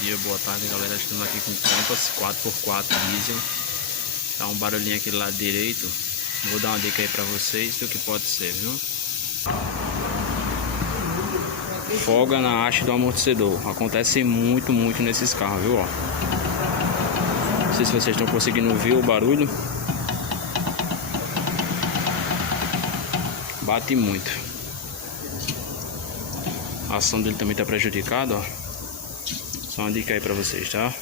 dia, boa tarde, galera. Estamos aqui com Compass 4x4 diesel. Tá um barulhinho aqui do lado direito. Vou dar uma dica aí pra vocês do que pode ser, viu? Folga na haste do amortecedor. Acontece muito nesses carros, viu? Ó. Não sei se vocês estão conseguindo ouvir o barulho. Bate muito. A ação dele também está prejudicada, ó. Só uma dica aí pra vocês, tá?